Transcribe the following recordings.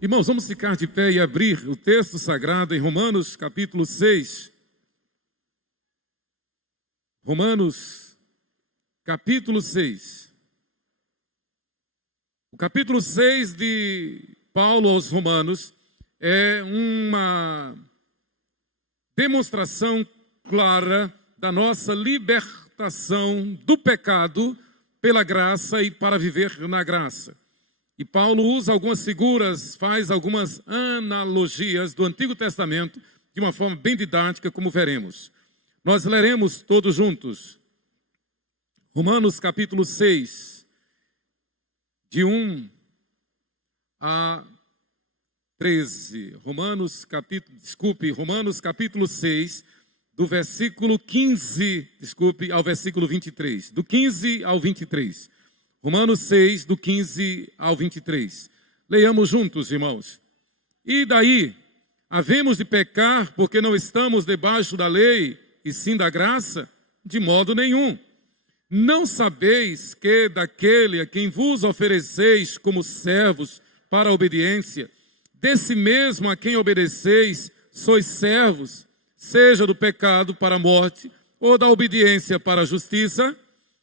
Irmãos, vamos ficar de pé e abrir o texto sagrado em Romanos capítulo 6. Romanos capítulo 6. O capítulo 6 de Paulo aos Romanos é uma demonstração clara da nossa libertação do pecado pela graça e para viver na graça. E Paulo usa algumas figuras, faz algumas analogias do Antigo Testamento de uma forma bem didática, como veremos. Nós leremos todos juntos. Romanos capítulo 6, de 1 a 13. Romanos capítulo 6, do versículo 15, ao versículo 23. Do 15 ao 23. Romanos 6, do 15 ao 23. Leiamos juntos, irmãos. E daí, havemos de pecar porque não estamos debaixo da lei, e sim da graça? De modo nenhum. Não sabeis que daquele a quem vos ofereceis como servos para a obediência, desse mesmo a quem obedeceis, sois servos, seja do pecado para a morte, ou da obediência para a justiça?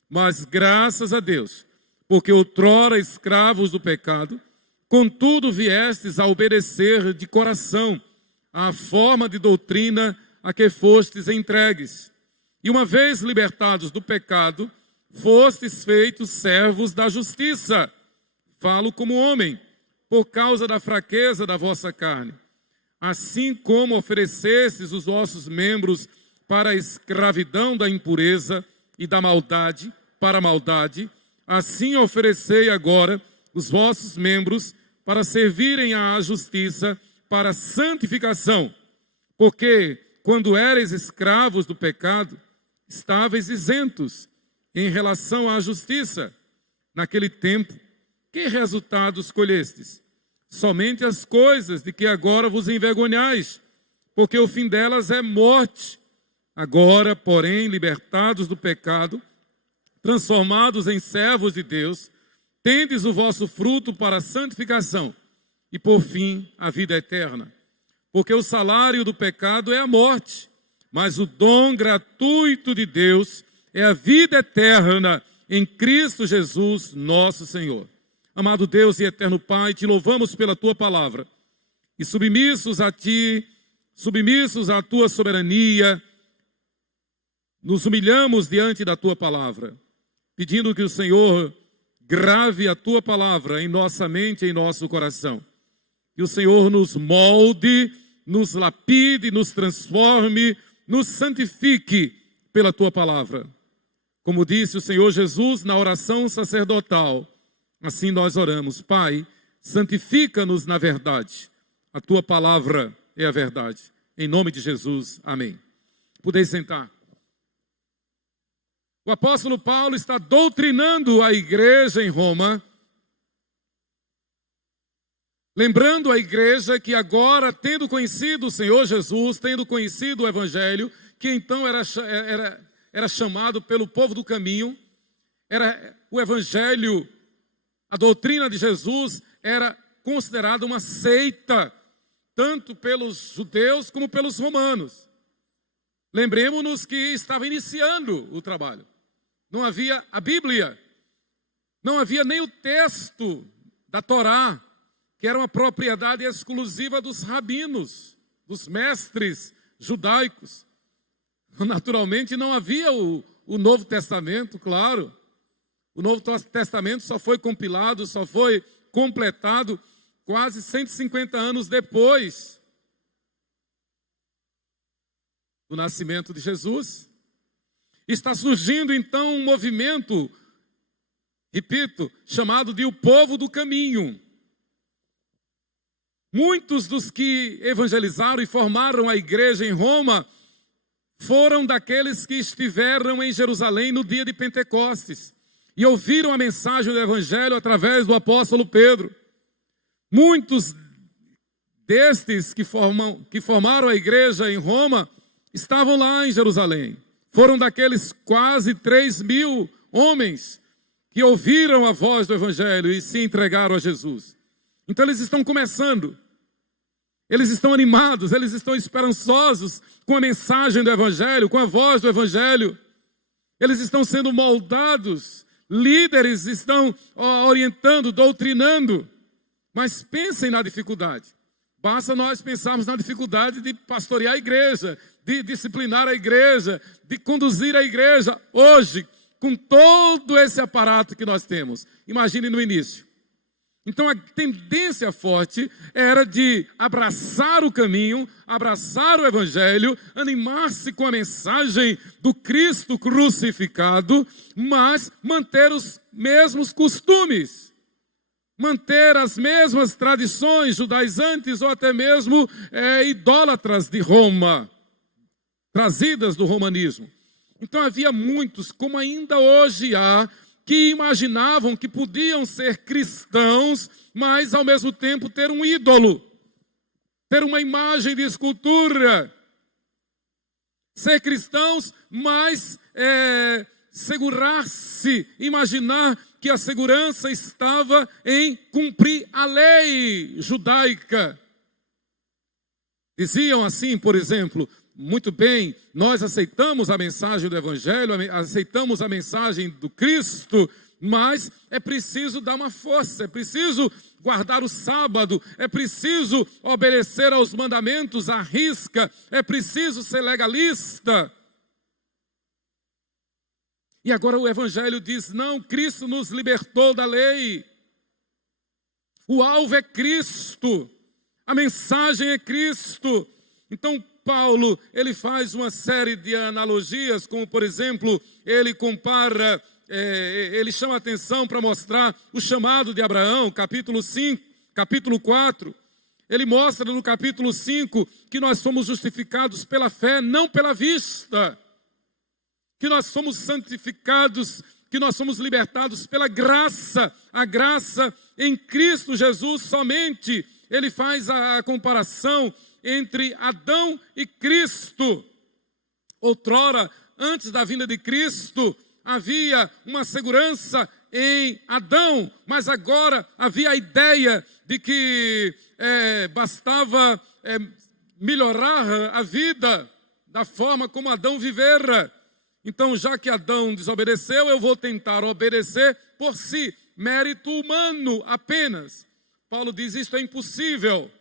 Mas graças a Deus, porque outrora escravos do pecado, contudo viestes a obedecer de coração à forma de doutrina a que fostes entregues. E uma vez libertados do pecado, fostes feitos servos da justiça. Falo como homem, por causa da fraqueza da vossa carne. Assim como oferecestes os vossos membros para a escravidão da impureza e da maldade, para a maldade, assim oferecei agora os vossos membros para servirem à justiça, para a santificação. Porque, quando erais escravos do pecado, estáveis isentos em relação à justiça. Naquele tempo, que resultados colhestes? Somente as coisas de que agora vos envergonhais, porque o fim delas é morte. Agora, porém, libertados do pecado, transformados em servos de Deus, tendes o vosso fruto para a santificação e, por fim, a vida eterna. Porque o salário do pecado é a morte, mas o dom gratuito de Deus é a vida eterna em Cristo Jesus, nosso Senhor. Amado Deus e eterno Pai, te louvamos pela tua palavra e submissos a ti, submissos à tua soberania, nos humilhamos diante da tua palavra, pedindo que o Senhor grave a tua palavra em nossa mente e em nosso coração. Que o Senhor nos molde, nos lapide, nos transforme, nos santifique pela tua palavra. Como disse o Senhor Jesus na oração sacerdotal, assim nós oramos. Pai, santifica-nos na verdade. A tua palavra é a verdade. Em nome de Jesus, amém. Podeis sentar. O apóstolo Paulo está doutrinando a igreja em Roma, lembrando a igreja que agora, tendo conhecido o Senhor Jesus, tendo conhecido o Evangelho, que então era chamado pelo povo do caminho, era o Evangelho, a doutrina de Jesus era considerada uma seita, tanto pelos judeus como pelos romanos. Lembremos-nos que estava iniciando o trabalho. Não havia a Bíblia, não havia nem o texto da Torá, que era uma propriedade exclusiva dos rabinos, dos mestres judaicos. Naturalmente não havia o Novo Testamento, claro. O Novo Testamento só foi compilado, só foi completado quase 150 anos depois do nascimento de Jesus. Está surgindo então um movimento, repito, chamado de o povo do caminho. Muitos dos que evangelizaram e formaram a igreja em Roma foram daqueles que estiveram em Jerusalém no dia de Pentecostes e ouviram a mensagem do Evangelho através do apóstolo Pedro. Muitos destes que formaram a igreja em Roma estavam lá em Jerusalém. Foram daqueles quase 3.000 homens que ouviram a voz do Evangelho e se entregaram a Jesus. Então eles estão começando. Eles estão animados, eles estão esperançosos com a mensagem do Evangelho, com a voz do Evangelho. Eles estão sendo moldados, líderes estão orientando, doutrinando. Mas pensem na dificuldade. Basta nós pensarmos na dificuldade de pastorear a igreja, de disciplinar a igreja, de conduzir a igreja hoje, com todo esse aparato que nós temos. Imagine no início. Então a tendência forte era de abraçar o caminho, abraçar o Evangelho, animar-se com a mensagem do Cristo crucificado, mas manter os mesmos costumes, manter as mesmas tradições judaizantes ou até mesmo idólatras de Roma, trazidas do romanismo. Então havia muitos, como ainda hoje há, que imaginavam que podiam ser cristãos, mas ao mesmo tempo ter um ídolo, ter uma imagem de escultura. Ser cristãos, mas segurar-se, imaginar que a segurança estava em cumprir a lei judaica. Diziam assim, por exemplo: muito bem, nós aceitamos a mensagem do Evangelho, aceitamos a mensagem do Cristo, mas é preciso dar uma força, é preciso guardar o sábado, é preciso obedecer aos mandamentos à risca, é preciso ser legalista. E agora o Evangelho diz: não, Cristo nos libertou da lei. O alvo é Cristo, a mensagem é Cristo. Então Paulo, ele faz uma série de analogias, como por exemplo, ele compara, ele chama a atenção para mostrar o chamado de Abraão, capítulo 5, capítulo 4. Ele mostra no capítulo 5 que nós somos justificados pela fé, não pela vista. Que nós somos santificados, que nós somos libertados pela graça, a graça em Cristo Jesus somente. Ele faz a comparação entre Adão e Cristo. Outrora, antes da vinda de Cristo, havia uma segurança em Adão, mas agora havia a ideia de que bastava melhorar a vida da forma como Adão vivera. Então, já que Adão desobedeceu, eu vou tentar obedecer por si, mérito humano apenas. Paulo diz: isto é impossível.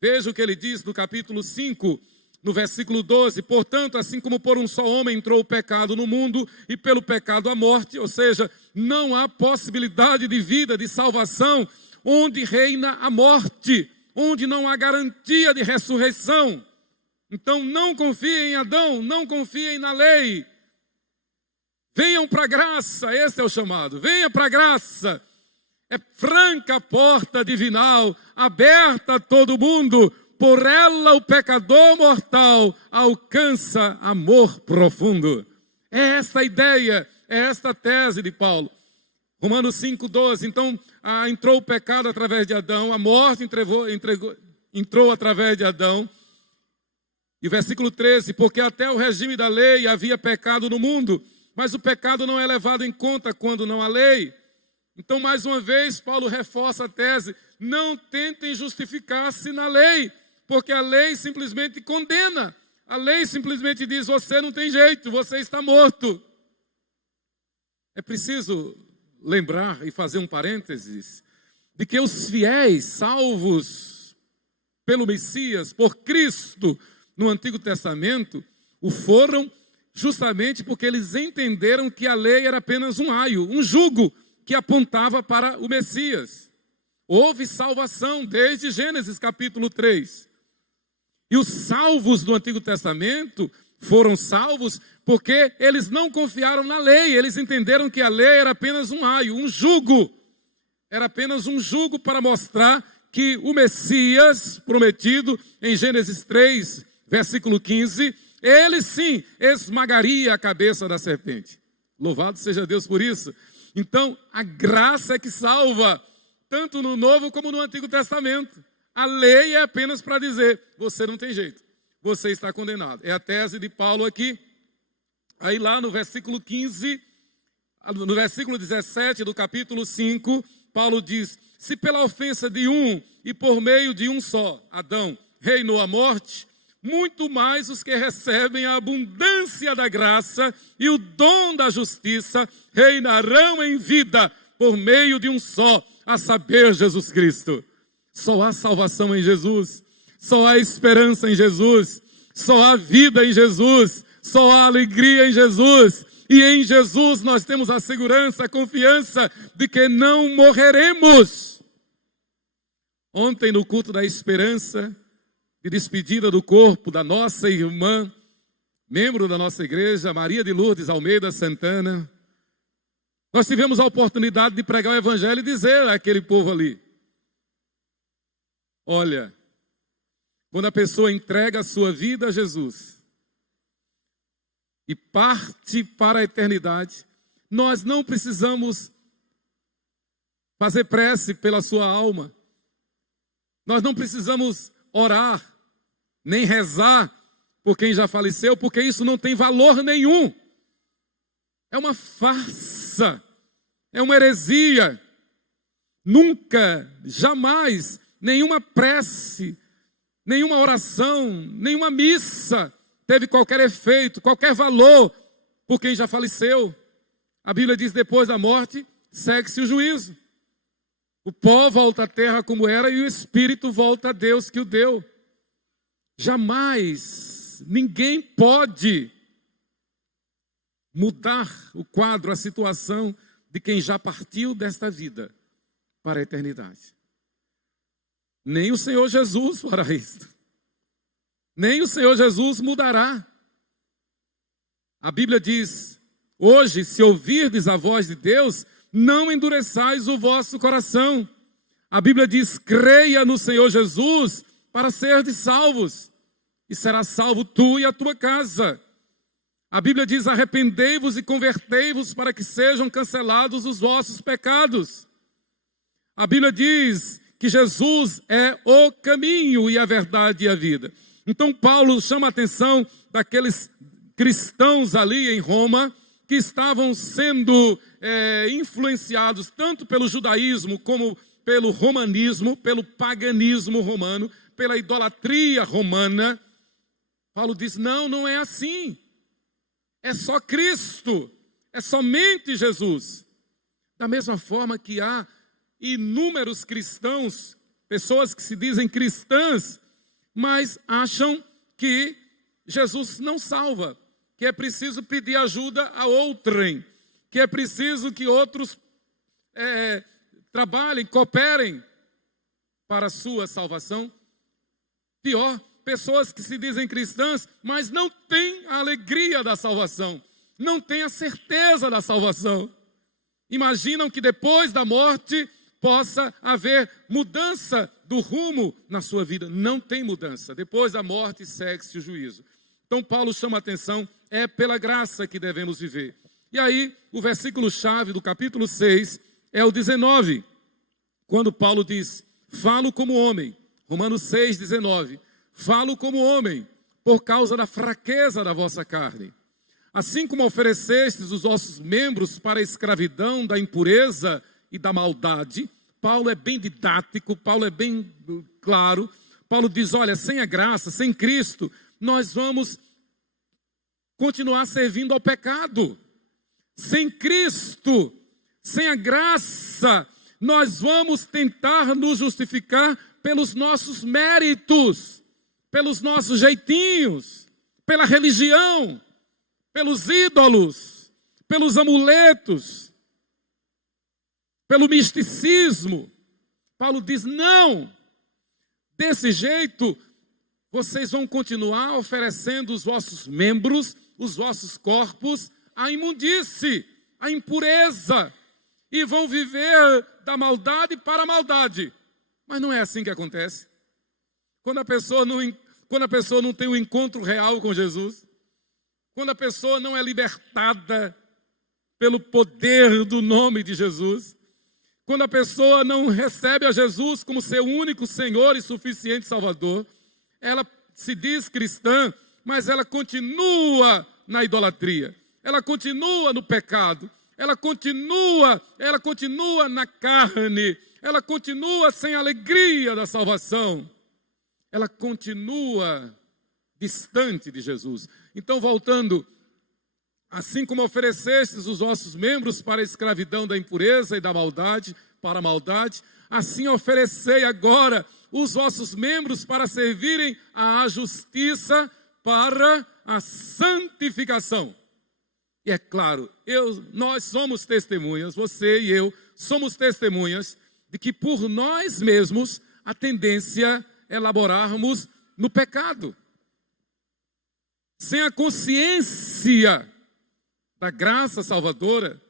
Veja o que ele diz no capítulo 5, no versículo 12. Portanto, assim como por um só homem entrou o pecado no mundo, e pelo pecado a morte, ou seja, não há possibilidade de vida, de salvação, onde reina a morte, onde não há garantia de ressurreição. Então não confiem em Adão, não confiem na lei. Venham para a graça, esse é o chamado. Venha para a graça. É franca a porta divinal, aberta a todo mundo. Por ela o pecador mortal alcança amor profundo. É esta a ideia, é esta a tese de Paulo. Romanos 5,12. Então entrou o pecado através de Adão, a morte entrou através de Adão. E versículo 13, porque até o regime da lei havia pecado no mundo, mas o pecado não é levado em conta quando não há lei. Então, mais uma vez, Paulo reforça a tese: não tentem justificar-se na lei, porque a lei simplesmente condena. A lei simplesmente diz: você não tem jeito, você está morto. É preciso lembrar e fazer um parênteses de que os fiéis salvos pelo Messias, por Cristo, no Antigo Testamento, o foram justamente porque eles entenderam que a lei era apenas um aio, um jugo que apontava para o Messias. Houve salvação desde Gênesis capítulo 3. E os salvos do Antigo Testamento foram salvos porque eles não confiaram na lei, eles entenderam que a lei era apenas um aio, um jugo. Era apenas um jugo para mostrar que o Messias prometido em Gênesis 3, versículo 15, ele sim esmagaria a cabeça da serpente. Louvado seja Deus por isso. Então, a graça é que salva, tanto no Novo como no Antigo Testamento. A lei é apenas para dizer: você não tem jeito, você está condenado. É a tese de Paulo aqui. Aí lá no versículo 15, no versículo 17 do capítulo 5, Paulo diz: se pela ofensa de um e por meio de um só, Adão, reinou a morte, muito mais os que recebem a abundância da graça e o dom da justiça reinarão em vida por meio de um só, a saber, Jesus Cristo. Só há salvação em Jesus, só há esperança em Jesus, só há vida em Jesus, só há alegria em Jesus. E em Jesus nós temos a segurança, a confiança de que não morreremos. Ontem, no culto da esperança, de despedida do corpo da nossa irmã, membro da nossa igreja, Maria de Lourdes Almeida Santana, nós tivemos a oportunidade de pregar o evangelho e dizer àquele povo ali: olha, quando a pessoa entrega a sua vida a Jesus e parte para a eternidade, nós não precisamos fazer prece pela sua alma, nós não precisamos orar, nem rezar por quem já faleceu, porque isso não tem valor nenhum. É uma farsa, é uma heresia. Nunca, jamais, nenhuma prece, nenhuma oração, nenhuma missa teve qualquer efeito, qualquer valor por quem já faleceu. A Bíblia diz: depois da morte, segue-se o juízo. O pó volta à terra como era e o espírito volta a Deus que o deu. Jamais, ninguém pode mudar o quadro, a situação de quem já partiu desta vida para a eternidade. Nem o Senhor Jesus fará isto. Nem o Senhor Jesus mudará. A Bíblia diz: hoje, se ouvirdes a voz de Deus, não endureçais o vosso coração. A Bíblia diz: creia no Senhor Jesus para serdes salvos, e será salvo tu e a tua casa. A Bíblia diz: arrependei-vos e convertei-vos para que sejam cancelados os vossos pecados. A Bíblia diz que Jesus é o caminho e a verdade e a vida. Então Paulo chama a atenção daqueles cristãos ali em Roma que estavam sendo influenciados tanto pelo judaísmo como pelo romanismo, pelo paganismo romano, pela idolatria romana. Paulo diz: não, não é assim. É só Cristo, é somente Jesus. Da mesma forma que há inúmeros cristãos, pessoas que se dizem cristãs, mas acham que Jesus não salva, que é preciso pedir ajuda a outrem, que é preciso que outros trabalhem, cooperem para a sua salvação. Pior, pessoas que se dizem cristãs, mas não têm a alegria da salvação, não têm a certeza da salvação. Imaginam que depois da morte possa haver mudança do rumo na sua vida. Não tem mudança. Depois da morte segue-se o juízo. Então Paulo chama a atenção, é pela graça que devemos viver. E aí, o versículo-chave do capítulo 6 é o 19, quando Paulo diz: falo como homem. Romanos 6, 19. Falo como homem, por causa da fraqueza da vossa carne. Assim como oferecestes os vossos membros para a escravidão da impureza e da maldade. Paulo é bem didático, Paulo é bem claro. Paulo diz: olha, sem a graça, sem Cristo, nós vamos continuar servindo ao pecado. Sem Cristo, sem a graça, nós vamos tentar nos justificar pelos nossos méritos, pelos nossos jeitinhos, pela religião, pelos ídolos, pelos amuletos, pelo misticismo. Paulo diz: não, desse jeito vocês vão continuar oferecendo os vossos membros, os vossos corpos, à imundície, à impureza, e vão viver da maldade para a maldade. Mas não é assim que acontece. Quando a pessoa não tem um encontro real com Jesus, quando a pessoa não é libertada pelo poder do nome de Jesus, quando a pessoa não recebe a Jesus como seu único Senhor e suficiente Salvador, ela se diz cristã, mas ela continua na idolatria, ela continua no pecado, ela continua na carne, ela continua sem a alegria da salvação, ela continua distante de Jesus. Então, voltando, assim como oferecestes os vossos membros para a escravidão da impureza e da maldade, para a maldade, assim oferecei agora os vossos membros para servirem à justiça, para a santificação. E é claro, nós somos testemunhas, você e eu somos testemunhas de que por nós mesmos a tendência é elaborarmos no pecado. Sem a consciência da graça salvadora,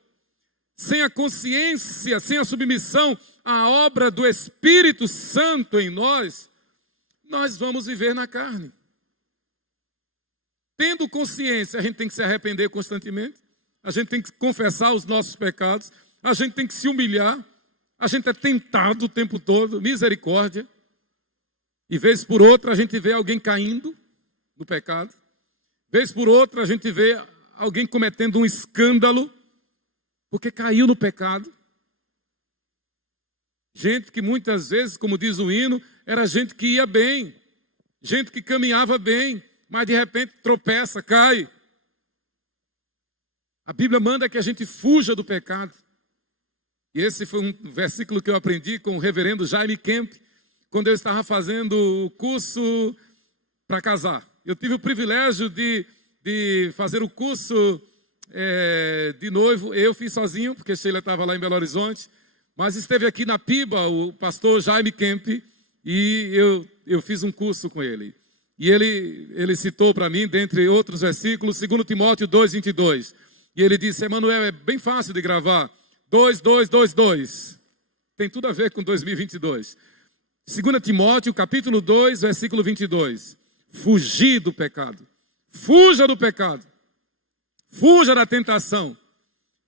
sem a consciência, sem a submissão à obra do Espírito Santo em nós, nós vamos viver na carne. Tendo consciência, a gente tem que se arrepender constantemente, a gente tem que confessar os nossos pecados, a gente tem que se humilhar, a gente é tentado o tempo todo, misericórdia. E vez por outra a gente vê alguém caindo no pecado, vez por outra a gente vê alguém cometendo um escândalo, porque caiu no pecado. Gente que muitas vezes, como diz o hino, era gente que ia bem, gente que caminhava bem, mas de repente tropeça, cai. A Bíblia manda que a gente fuja do pecado. E esse foi um versículo que eu aprendi com o reverendo Jaime Kemp, quando eu estava fazendo o curso para casar. Eu tive o privilégio de fazer o curso de noivo. Eu fiz sozinho, porque Sheila estava lá em Belo Horizonte, mas esteve aqui na Piba o pastor Jaime Kemp, e eu fiz um curso com ele. E ele citou para mim, dentre outros versículos, 2 Timóteo 2:22. E ele disse: Emanuel, é bem fácil de gravar. 2, 2, 2, 2. Tem tudo a ver com 2022. 2 Timóteo, capítulo 2, versículo 22. Fugir do pecado. Fuja do pecado. Fuja da tentação.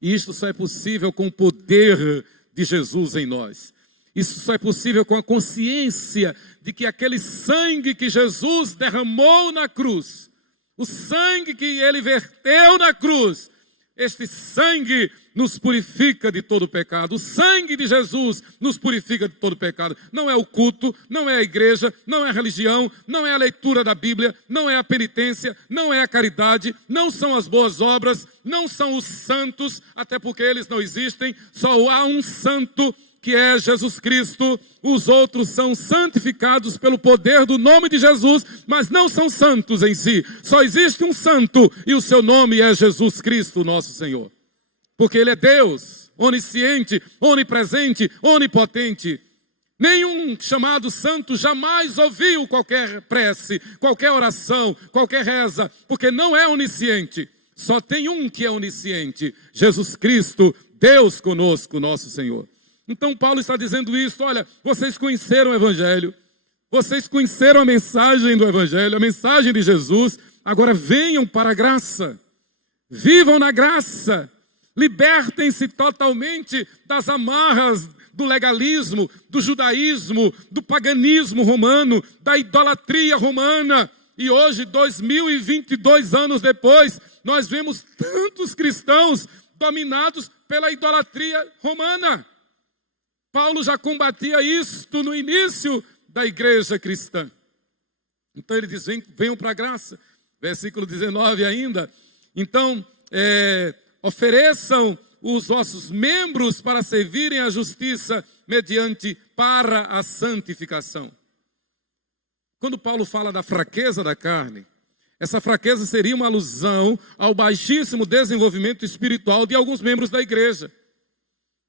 E isto só é possível com o poder de Jesus em nós. Isso só é possível com a consciência de que aquele sangue que Jesus derramou na cruz, o sangue que ele verteu na cruz, este sangue nos purifica de todo pecado. O sangue de Jesus nos purifica de todo pecado. Não é o culto, não é a igreja, não é a religião, não é a leitura da Bíblia, não é a penitência, não é a caridade, não são as boas obras, não são os santos, até porque eles não existem. Só há um santo, que é Jesus Cristo. Os outros são santificados pelo poder do nome de Jesus, mas não são santos em si. Só existe um santo e o seu nome é Jesus Cristo, nosso Senhor. Porque Ele é Deus, onisciente, onipresente, onipotente. Nenhum chamado santo jamais ouviu qualquer prece, qualquer oração, qualquer reza, porque não é onisciente. Só tem um que é onisciente, Jesus Cristo, Deus conosco, nosso Senhor. Então Paulo está dizendo isso: olha, vocês conheceram o Evangelho, vocês conheceram a mensagem do Evangelho, a mensagem de Jesus, agora venham para a graça, vivam na graça, libertem-se totalmente das amarras do legalismo, do judaísmo, do paganismo romano, da idolatria romana. E hoje, 2022 anos depois, nós vemos tantos cristãos dominados pela idolatria romana. Paulo já combatia isto no início da igreja cristã. Então ele diz: venham para a graça. Versículo 19 ainda. Então, ofereçam os vossos membros para servirem à justiça mediante para a santificação. Quando Paulo fala da fraqueza da carne, essa fraqueza seria uma alusão ao baixíssimo desenvolvimento espiritual de alguns membros da igreja.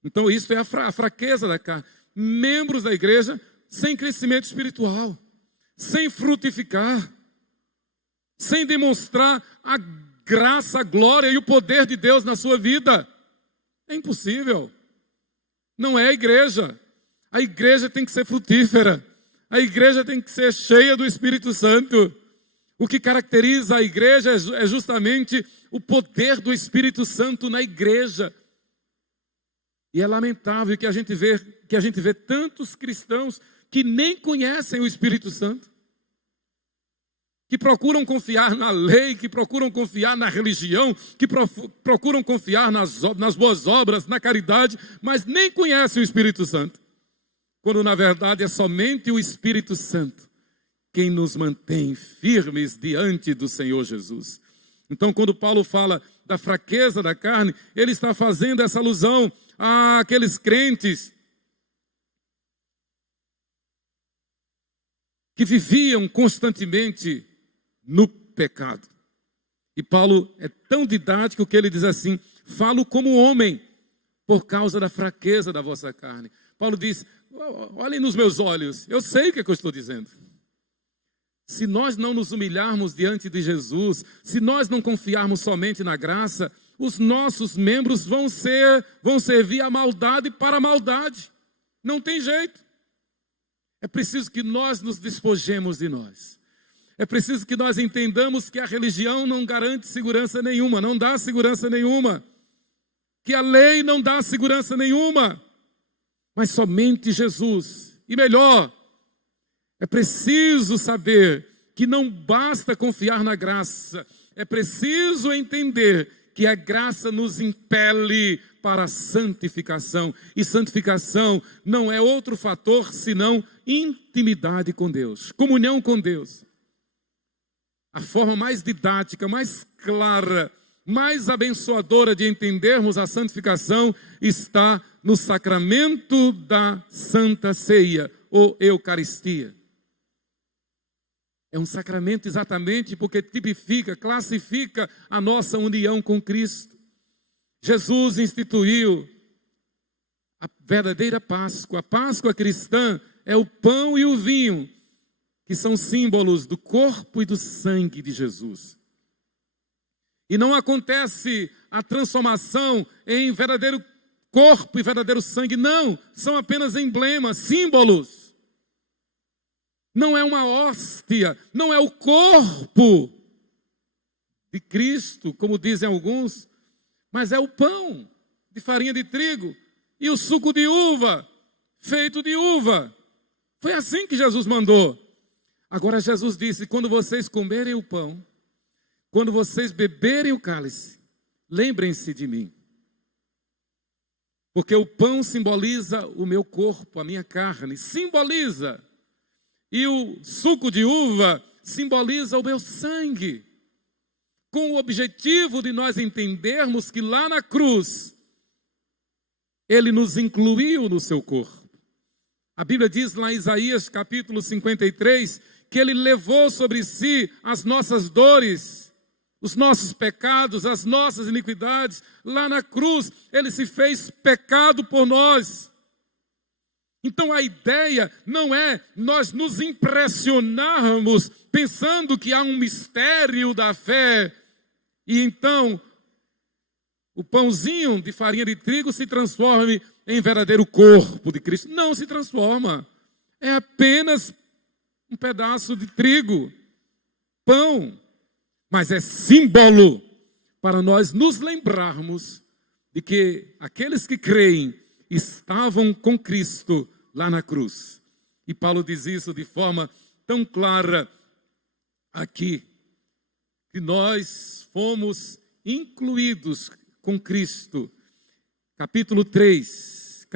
Então isso é a fraqueza da carne. Membros da igreja sem crescimento espiritual, sem frutificar, sem demonstrar a graça, a glória e o poder de Deus na sua vida. É impossível. Não é a igreja. A igreja tem que ser frutífera. A igreja tem que ser cheia do Espírito Santo. O que caracteriza a igreja é justamente o poder do Espírito Santo na igreja. E é lamentável que a gente vê tantos cristãos que nem conhecem o Espírito Santo. que procuram confiar na lei, que procuram confiar na religião, que procuram confiar nas boas obras, na caridade, mas nem conhecem o Espírito Santo. Quando na verdade é somente o Espírito Santo quem nos mantém firmes diante do Senhor Jesus. Então, quando Paulo fala da fraqueza da carne, ele está fazendo essa alusão àqueles crentes que viviam constantemente no pecado. E Paulo é tão didático que ele diz assim: falo como homem, por causa da fraqueza da vossa carne. Paulo diz: olhem nos meus olhos, eu sei o que eu estou dizendo. Se nós não nos humilharmos diante de Jesus, se nós não confiarmos somente na graça, os nossos membros vão servir a maldade para a maldade. Não tem jeito. É preciso que nós nos despojemos de nós. É preciso que nós entendamos que a religião não garante segurança nenhuma, não dá segurança nenhuma. Que a lei não dá segurança nenhuma. Mas somente Jesus. E melhor, é preciso saber que não basta confiar na graça. É preciso entender que a graça nos impele para a santificação. E santificação não é outro fator senão intimidade com Deus, comunhão com Deus. A forma mais didática, mais clara, mais abençoadora de entendermos a santificação está no sacramento da Santa Ceia, ou Eucaristia. É um sacramento exatamente porque tipifica, classifica a nossa união com Cristo. Jesus instituiu a verdadeira Páscoa. A Páscoa cristã é o pão e o vinho, que são símbolos do corpo e do sangue de Jesus. E não acontece a transformação em verdadeiro corpo e verdadeiro sangue, não, são apenas emblemas, símbolos. Não é uma hóstia, não é o corpo de Cristo, como dizem alguns, mas é o pão de farinha de trigo e o suco de uva, feito de uva. Foi assim que Jesus mandou. Agora Jesus disse: quando vocês comerem o pão, quando vocês beberem o cálice, lembrem-se de mim. Porque o pão simboliza o meu corpo, a minha carne, simboliza. E o suco de uva simboliza o meu sangue. Com o objetivo de nós entendermos que lá na cruz, Ele nos incluiu no seu corpo. A Bíblia diz lá em Isaías capítulo 53, que Ele levou sobre si as nossas dores, os nossos pecados, as nossas iniquidades. Lá na cruz, Ele se fez pecado por nós. Então a ideia não é nós nos impressionarmos pensando que há um mistério da fé e então o pãozinho de farinha de trigo se transforme em verdadeiro corpo de Cristo. Não se transforma. É apenas um pedaço de trigo, pão, mas é símbolo para nós nos lembrarmos de que aqueles que creem estavam com Cristo lá na cruz. E Paulo diz isso de forma tão clara aqui, que nós fomos incluídos com Cristo. Capítulo 3,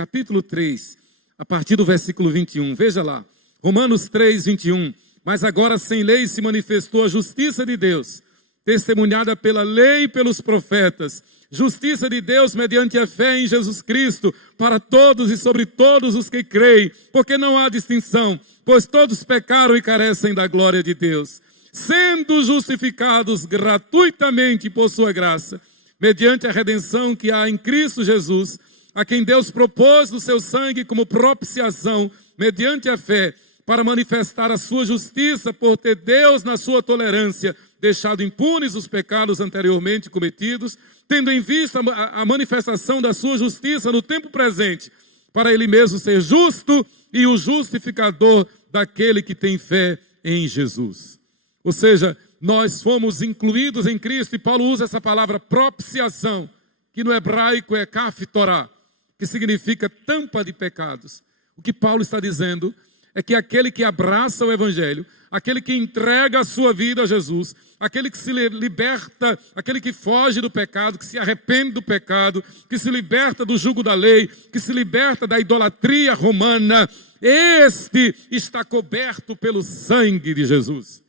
a partir do versículo 21, veja lá, Romanos 3, 21. Mas agora sem lei se manifestou a justiça de Deus, testemunhada pela lei e pelos profetas, justiça de Deus mediante a fé em Jesus Cristo, para todos e sobre todos os que creem, porque não há distinção, pois todos pecaram e carecem da glória de Deus, sendo justificados gratuitamente por sua graça, mediante a redenção que há em Cristo Jesus, a quem Deus propôs no seu sangue como propiciação, mediante a fé, para manifestar a sua justiça, por ter Deus, na sua tolerância, deixado impunes os pecados anteriormente cometidos, tendo em vista a manifestação da sua justiça no tempo presente, para ele mesmo ser justo e o justificador daquele que tem fé em Jesus. Ou seja, nós fomos incluídos em Cristo, e Paulo usa essa palavra propiciação, que no hebraico é kaftorá, que significa tampa de pecados. O que Paulo está dizendo é que aquele que abraça o Evangelho, aquele que entrega a sua vida a Jesus, aquele que se liberta, aquele que foge do pecado, que se arrepende do pecado, que se liberta do jugo da lei, que se liberta da idolatria romana, este está coberto pelo sangue de Jesus.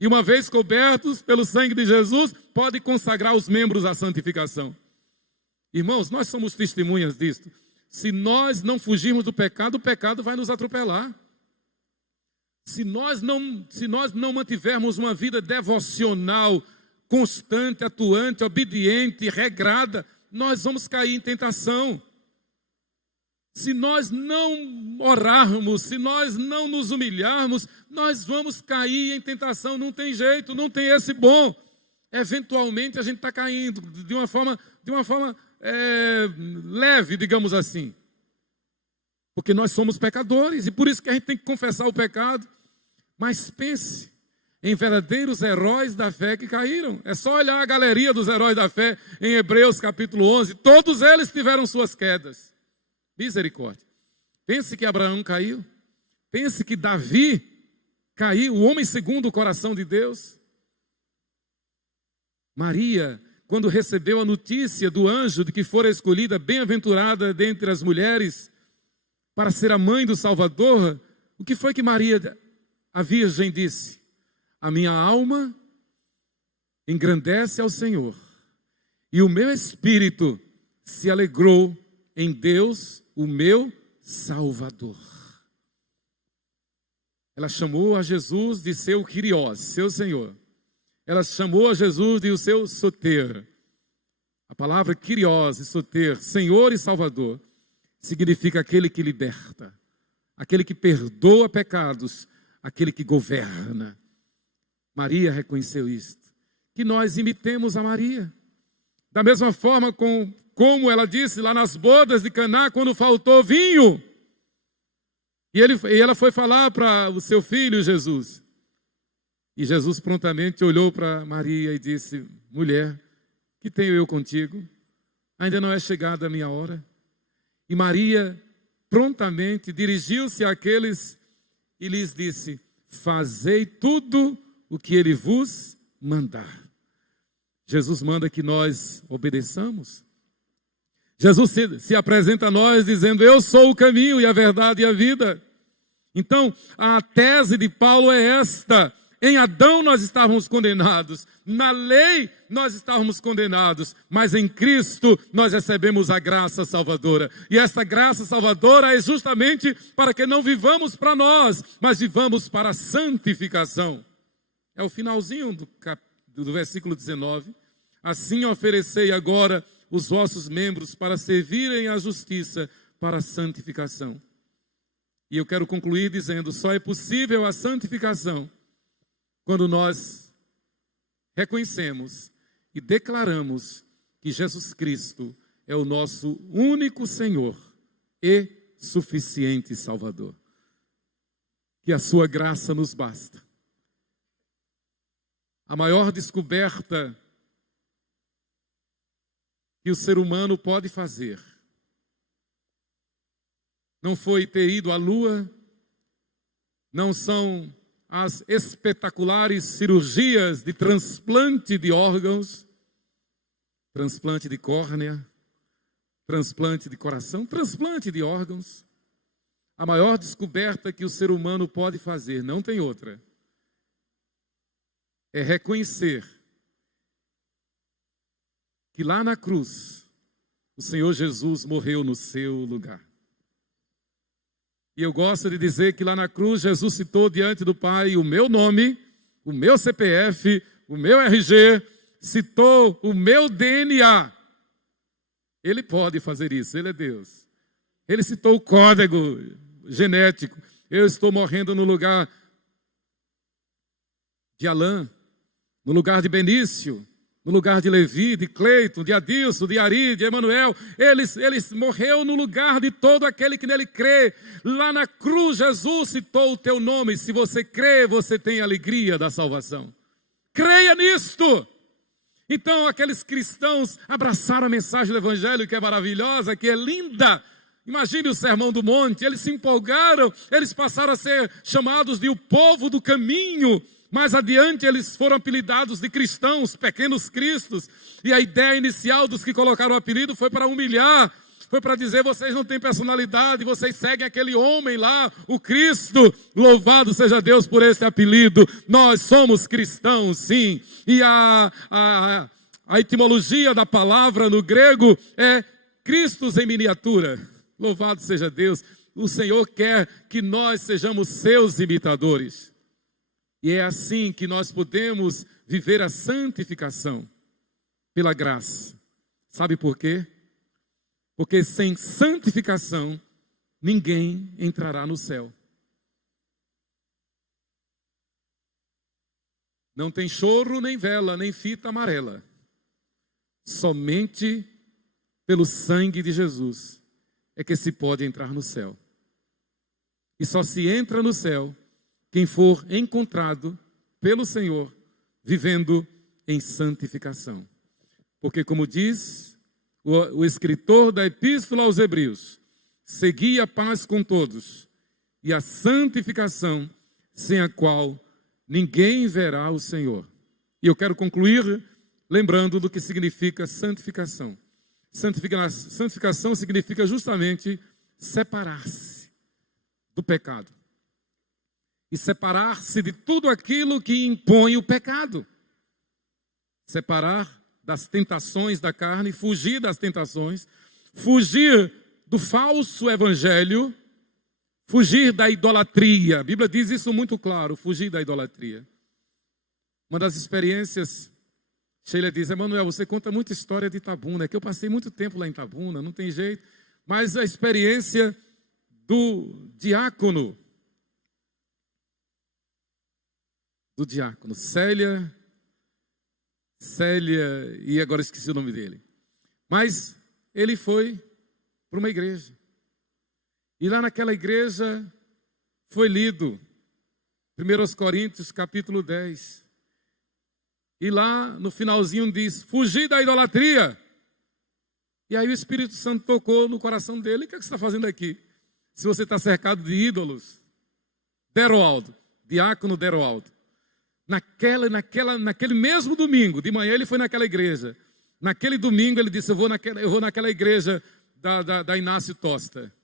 E uma vez cobertos pelo sangue de Jesus, pode consagrar os membros à santificação. Irmãos, nós somos testemunhas disto. Se nós não fugirmos do pecado, o pecado vai nos atropelar. Se nós não mantivermos uma vida devocional, constante, atuante, obediente, regrada, nós vamos cair em tentação. Se nós não orarmos, se nós não nos humilharmos, nós vamos cair em tentação. Não tem jeito, não tem esse bom. Eventualmente a gente está caindo de uma forma leve, digamos assim. Porque nós somos pecadores e por isso que a gente tem que confessar o pecado. Mas pense em verdadeiros heróis da fé que caíram. É só olhar a galeria dos heróis da fé em Hebreus capítulo 11. Todos eles tiveram suas quedas. Misericórdia. Pense que Abraão caiu. Pense que Davi caiu, o homem segundo o coração de Deus. Maria, quando recebeu a notícia do anjo de que fora escolhida bem-aventurada dentre as mulheres para ser a mãe do Salvador, o que foi que Maria, a Virgem, disse? A minha alma engrandece ao Senhor, e o meu espírito se alegrou em Deus, o meu Salvador. Ela chamou a Jesus de seu Kyrios, seu Senhor. Ela chamou a Jesus de o seu Soter. A palavra Kyrios e Soter, Senhor e Salvador, significa aquele que liberta, aquele que perdoa pecados, aquele que governa. Maria reconheceu isto. Que nós imitemos a Maria. Da mesma forma como ela disse lá nas bodas de Caná, quando faltou vinho. E ela foi falar para o seu filho Jesus. E Jesus prontamente olhou para Maria e disse: mulher, que tenho eu contigo? Ainda não é chegada a minha hora. E Maria prontamente dirigiu-se àqueles e lhes disse: fazei tudo o que ele vos mandar. Jesus manda que nós obedeçamos. Jesus se apresenta a nós dizendo: eu sou o caminho e a verdade e a vida. Então, a tese de Paulo é esta: em Adão nós estávamos condenados, na lei nós estávamos condenados, mas em Cristo nós recebemos a graça salvadora. E essa graça salvadora é justamente para que não vivamos para nós, mas vivamos para a santificação. É o finalzinho do versículo 19. Assim oferecei agora os vossos membros para servirem à justiça, para a santificação. E eu quero concluir dizendo: só é possível a santificação quando nós reconhecemos e declaramos que Jesus Cristo é o nosso único Senhor e suficiente Salvador. Que a sua graça nos basta. A maior descoberta que o ser humano pode fazer não foi ter ido à lua, não são as espetaculares cirurgias de transplante de órgãos, transplante de córnea, transplante de coração, transplante de órgãos. A maior descoberta que o ser humano pode fazer, não tem outra, é reconhecer que lá na cruz o Senhor Jesus morreu no seu lugar. E eu gosto de dizer que lá na cruz Jesus citou diante do Pai o meu nome, o meu CPF, o meu RG, citou o meu DNA. Ele pode fazer isso, Ele é Deus. Ele citou o código genético. Eu estou morrendo no lugar de Alain, no lugar de Benício, no lugar de Levi, de Cleiton, de Adilson, de Ari, de Emanuel. Eles morreu no lugar de todo aquele que nele crê. Lá na cruz Jesus citou o teu nome. Se você crê, você tem a alegria da salvação. Creia nisto. Então aqueles cristãos abraçaram a mensagem do Evangelho, que é maravilhosa, que é linda. Imagine o Sermão do Monte, eles se empolgaram, eles passaram a ser chamados de o povo do caminho. Mais adiante eles foram apelidados de cristãos, pequenos cristos. E a ideia inicial dos que colocaram o apelido foi para humilhar, foi para dizer: vocês não têm personalidade, vocês seguem aquele homem lá, o Cristo. Louvado seja Deus por esse apelido. Nós somos cristãos, sim. E a etimologia da palavra no grego é Cristos em miniatura. Louvado seja Deus. O Senhor quer que nós sejamos seus imitadores. E é assim que nós podemos viver a santificação pela graça. Sabe por quê? Porque sem santificação ninguém entrará no céu. Não tem choro, nem vela, nem fita amarela. Somente pelo sangue de Jesus é que se pode entrar no céu. E só se entra no céu quem for encontrado pelo Senhor vivendo em santificação. Porque, como diz o escritor da Epístola aos Hebreus, segui a paz com todos e a santificação, sem a qual ninguém verá o Senhor. E eu quero concluir lembrando do que significa santificação. Santificação significa justamente separar-se do pecado. E separar-se de tudo aquilo que impõe o pecado. Separar das tentações da carne, fugir das tentações, fugir do falso evangelho, fugir da idolatria. A Bíblia diz isso muito claro, fugir da idolatria. Uma das experiências, Sheila diz: Emanuel, você conta muita história de Itabuna, é que eu passei muito tempo lá em Itabuna, não tem jeito, mas a experiência do diácono, Célia, e agora esqueci o nome dele. Mas ele foi para uma igreja. E lá naquela igreja foi lido 1 Coríntios capítulo 10. E lá no finalzinho diz: fugir da idolatria. E aí o Espírito Santo tocou no coração dele: o que é que você está fazendo aqui? Se você está cercado de ídolos. Deroaldo, diácono Deroaldo. Naquele mesmo domingo, de manhã ele foi naquela igreja. Naquele domingo ele disse: eu vou naquela igreja da Inácio Tosta.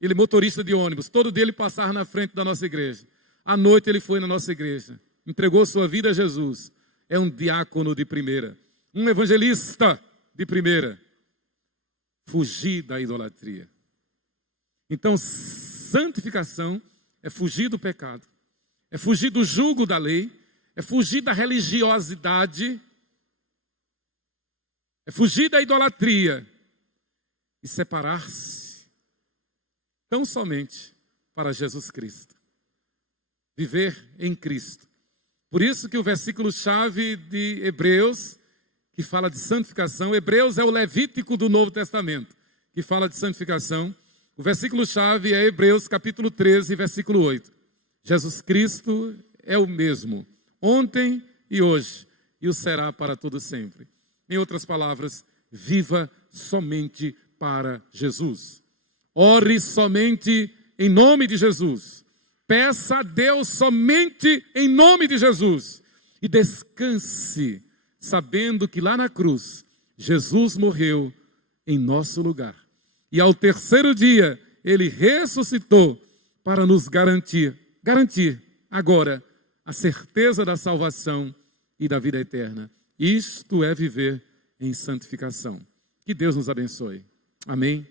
Ele motorista de ônibus, todo dia ele passava na frente da nossa igreja. À noite ele foi na nossa igreja, entregou sua vida a Jesus. É um diácono de primeira, um evangelista de primeira. Fugir da idolatria. Então, santificação é fugir do pecado, é fugir do jugo da lei, é fugir da religiosidade, é fugir da idolatria e separar-se tão somente para Jesus Cristo. Viver em Cristo. Por isso que o versículo-chave de Hebreus, que fala de santificação, Hebreus é o Levítico do Novo Testamento, que fala de santificação. O versículo-chave é Hebreus capítulo 13, versículo 8. Jesus Cristo é o mesmo, ontem e hoje, e o será para todo sempre. Em outras palavras, viva somente para Jesus. Ore somente em nome de Jesus. Peça a Deus somente em nome de Jesus. E descanse, sabendo que lá na cruz, Jesus morreu em nosso lugar. E ao terceiro dia, Ele ressuscitou para nos garantir agora a certeza da salvação e da vida eterna. Isto é viver em santificação. Que Deus nos abençoe. Amém.